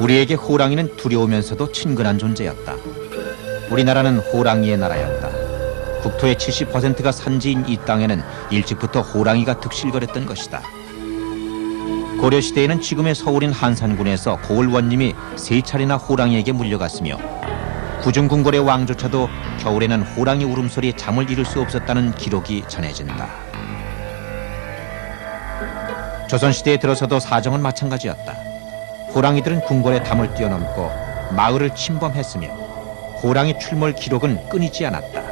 우리에게 호랑이는 두려우면서도 친근한 존재였다. 우리나라는 호랑이의 나라였다. 국토의 70%가 산지인 이 땅에는 일찍부터 호랑이가 득실거렸던 것이다. 고려시대에는 지금의 서울인 한산군에서 고을 원님이 3차례나 호랑이에게 물려갔으며 구중궁궐의 왕조차도 겨울에는 호랑이 울음소리에 잠을 이룰 수 없었다는 기록이 전해진다. 조선시대에 들어서도 사정은 마찬가지였다. 호랑이들은 궁궐의 담을 뛰어넘고 마을을 침범했으며 호랑이 출몰 기록은 끊이지 않았다.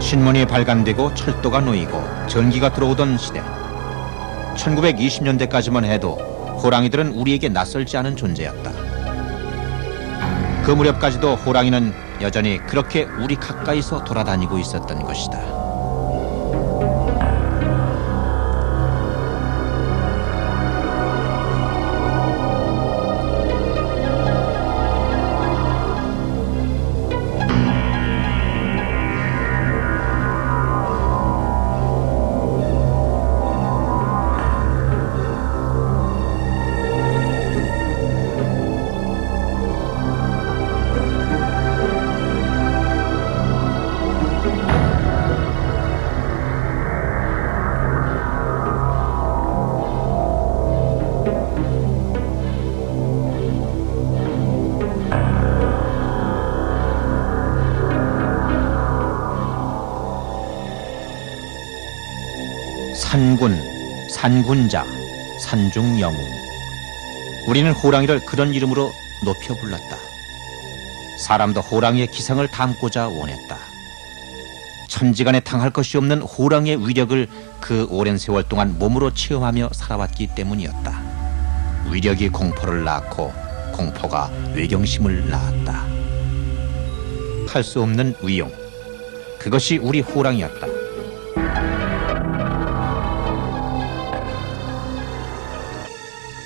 신문이 발간되고 철도가 놓이고 전기가 들어오던 시대. 1920년대까지만 해도 호랑이들은 우리에게 낯설지 않은 존재였다. 그 무렵까지도 호랑이는 여전히 그렇게 우리 가까이서 돌아다니고 있었던 것이다. 산군, 산군자, 산중영웅. 우리는 호랑이를 그런 이름으로 높여 불렀다. 사람도 호랑이의 기상을 담고자 원했다. 천지간에 당할 것이 없는 호랑이의 위력을 그 오랜 세월 동안 몸으로 체험하며 살아왔기 때문이었다. 위력이 공포를 낳고 공포가 외경심을 낳았다. 할 수 없는 위용, 그것이 우리 호랑이였다.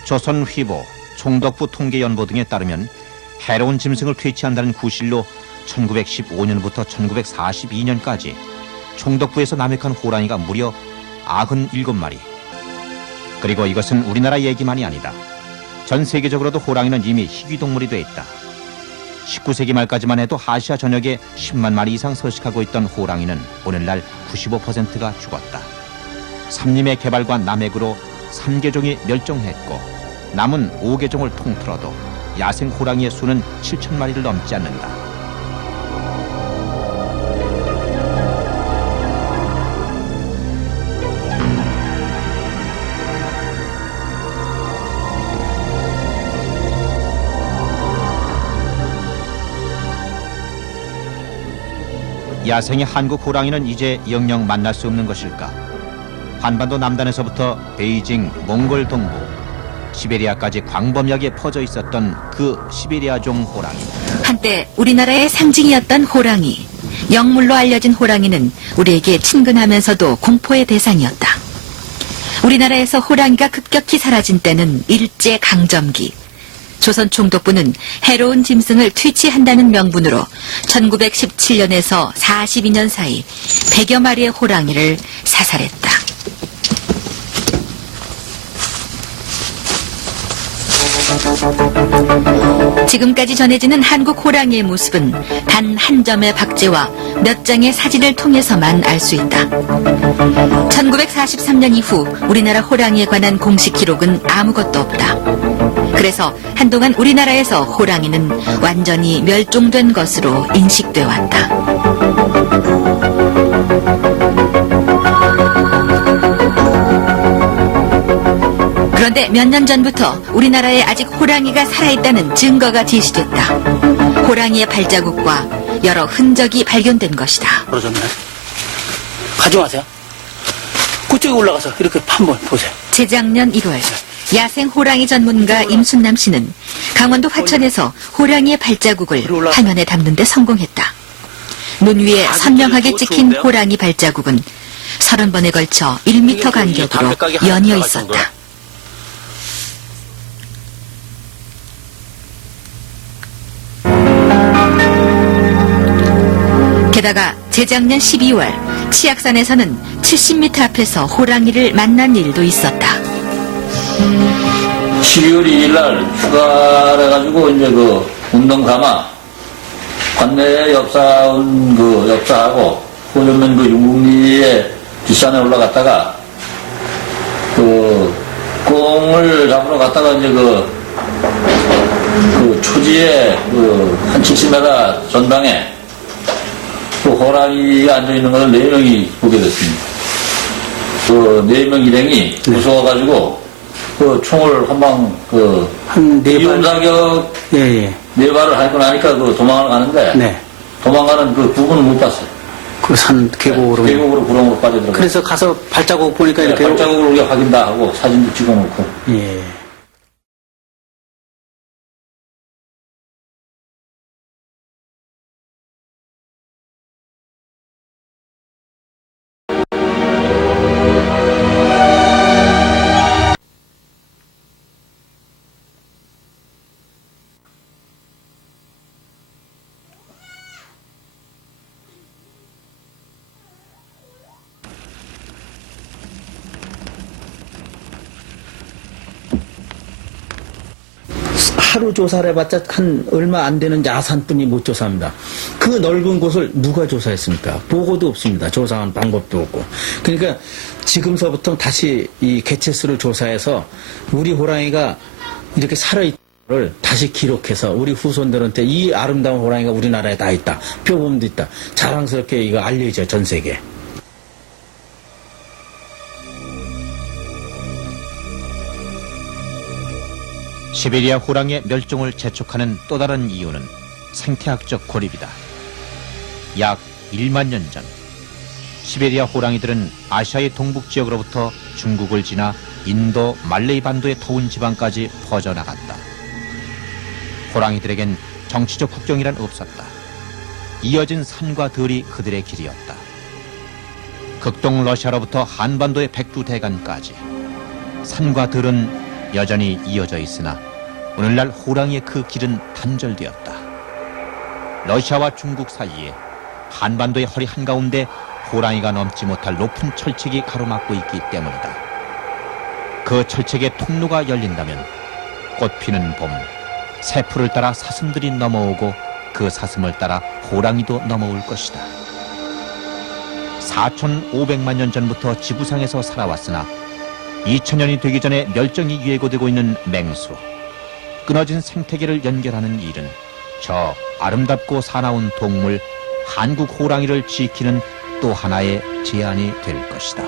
조선휘보, 총독부 통계연보 등에 따르면 해로운 짐승을 퇴치한다는 구실로 1915년부터 1942년까지 총독부에서 남획한 호랑이가 무려 97마리. 그리고 이것은 우리나라 얘기만이 아니다. 전 세계적으로도 호랑이는 이미 희귀동물이 돼 있다. 19세기 말까지만 해도 아시아 전역에 10만 마리 이상 서식하고 있던 호랑이는 오늘날 95%가 죽었다. 삼림의 개발과 남획으로 3개종이 멸종했고 남은 5개종을 통틀어도 야생 호랑이의 수는 7천 마리를 넘지 않는다. 야생의 한국 호랑이는 이제 영영 만날 수 없는 것일까? 한반도 남단에서부터 베이징, 몽골 동부, 시베리아까지 광범위하게 퍼져 있었던 그 시베리아종 호랑이. 한때 우리나라의 상징이었던 호랑이. 영물로 알려진 호랑이는 우리에게 친근하면서도 공포의 대상이었다. 우리나라에서 호랑이가 급격히 사라진 때는 일제강점기. 조선 총독부는 해로운 짐승을 퇴치한다는 명분으로 1917년에서 42년 사이 100여 마리의 호랑이를 사살했다. 지금까지 전해지는 한국 호랑이의 모습은 단 한 점의 박제와 몇 장의 사진을 통해서만 알 수 있다. 1943년 이후 우리나라 호랑이에 관한 공식 기록은 아무것도 없다. 그래서 한동안 우리나라에서 호랑이는 완전히 멸종된 것으로 인식돼 왔다. 그런데 몇 년 전부터 우리나라에 아직 호랑이가 살아있다는 증거가 제시됐다. 호랑이의 발자국과 여러 흔적이 발견된 것이다. 부러졌네. 가져가세요. 그쪽에 올라가서 이렇게 한번 보세요. 재작년 1월 야생 호랑이 전문가 임순남 씨는 강원도 화천에서 호랑이의 발자국을 화면에 담는 데 성공했다. 문 위에 선명하게 찍힌 호랑이 발자국은 30번에 걸쳐 1m 간격으로 연이어 있었다. 게다가 재작년 12월 치악산에서는 70m 앞에서 호랑이를 만난 일도 있었다. 12월 2일 날 휴가를 해가지고 이제 그 운동 삼아 관내에 엽사하고 호전면 그 용궁리에 뒷산에 올라갔다가 그 꽁을 잡으러 갔다가 이제 그 초지에 한 70m 전방에 그 호랑이가 앉아있는 것을 4명이 보게 됐습니다. 그 4명 일행이 무서워가지고 그 총을 한 4발. 이용사격 예. 4발을 하고 나니까 그 도망을 가는데 네. 도망가는 그 부분을 못 봤어요. 그 산 계곡으로. 계곡으로 구렁으로 빠져들어가. 그래서 가서 발자국 보니까 이렇게. 발자국을 우리가 확인 다 하고 사진도 찍어놓고. 예. 하루 조사를 해봤자 한 얼마 안 되는 야산뿐이 못 조사합니다. 그 넓은 곳을 누가 조사했습니까? 보고도 없습니다. 조사한 방법도 없고. 그러니까 지금서부터 다시 이 개체수를 조사해서 우리 호랑이가 이렇게 살아있는 걸 다시 기록해서 우리 후손들한테 이 아름다운 호랑이가 우리나라에 다 있다. 표범도 있다. 자랑스럽게 이거 알려져 전 세계에. 시베리아 호랑이의 멸종을 재촉하는 또 다른 이유는 생태학적 고립이다. 약 1만 년 전, 시베리아 호랑이들은 아시아의 동북 지역으로부터 중국을 지나 인도, 말레이 반도의 더운 지방까지 퍼져나갔다. 호랑이들에겐 정치적 국경이란 없었다. 이어진 산과 들이 그들의 길이었다. 극동 러시아로부터 한반도의 백두대간까지 산과 들은 여전히 이어져 있으나 오늘날 호랑이의 그 길은 단절되었다. 러시아와 중국 사이에 한반도의 허리 한가운데 호랑이가 넘지 못할 높은 철책이 가로막고 있기 때문이다. 그 철책의 통로가 열린다면 꽃피는 봄, 새풀을 따라 사슴들이 넘어오고 그 사슴을 따라 호랑이도 넘어올 것이다. 4,500만 년 전부터 지구상에서 살아왔으나 2000년이 되기 전에 멸종이 예고되고 있는 맹수, 끊어진 생태계를 연결하는 일은 저 아름답고 사나운 동물 한국 호랑이를 지키는 또 하나의 제안이 될 것이다.